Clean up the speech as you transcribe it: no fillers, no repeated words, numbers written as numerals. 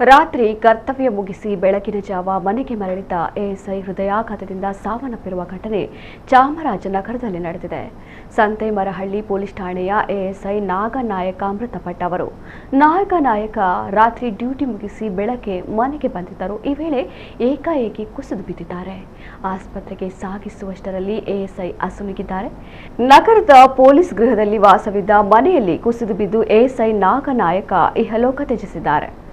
ರಾತ್ರಿ ಕರ್ತವ್ಯ ಮುಗಿಸಿ ಬೆಳಗಿನ ಜಾವ ಮನೆಗೆ ಮರಳಿದ ಎಎಸ್ಐ ಹೃದಯಾಘಾತದಿಂದ ಸಾವನ್ನಪ್ಪಿರುವ ಘಟನೆ ಚಾಮರಾಜನಗರದಲ್ಲಿ ನಡೆದಿದೆ. ಸಂತೇಮರಹಳ್ಳಿ ಪೊಲೀಸ್ ಠಾಣೆಯ ಎಎಸ್ಐ ನಾಗನಾಯಕ ಮೃತಪಟ್ಟವರು. ನಾಯಕ ರಾತ್ರಿ ಡ್ಯೂಟಿ ಮುಗಿಸಿ ಬೆಳಗ್ಗೆ ಮನೆಗೆ ಬಂದಿದ್ದರು. ಈ ವೇಳೆ ಏಕಾಏಕಿ ಕುಸಿದು ಬಿದ್ದಿದ್ದಾರೆ. ಆಸ್ಪತ್ರೆಗೆ ಸಾಗಿಸುವಷ್ಟರಲ್ಲಿ ಎಎಸ್ಐ ಅಸುನೀಗಿದ್ದಾರೆ. ನಗರದ ಪೊಲೀಸ್ ಗೃಹದಲ್ಲಿ ವಾಸವಿದ್ದ ಮನೆಯಲ್ಲಿ ಕುಸಿದು ಬಿದ್ದು ಎಎಸ್ಐ ನಾಗನಾಯಕ ಇಹಲೋಕ ತ್ಯಜಿಸಿದ್ದಾರೆ.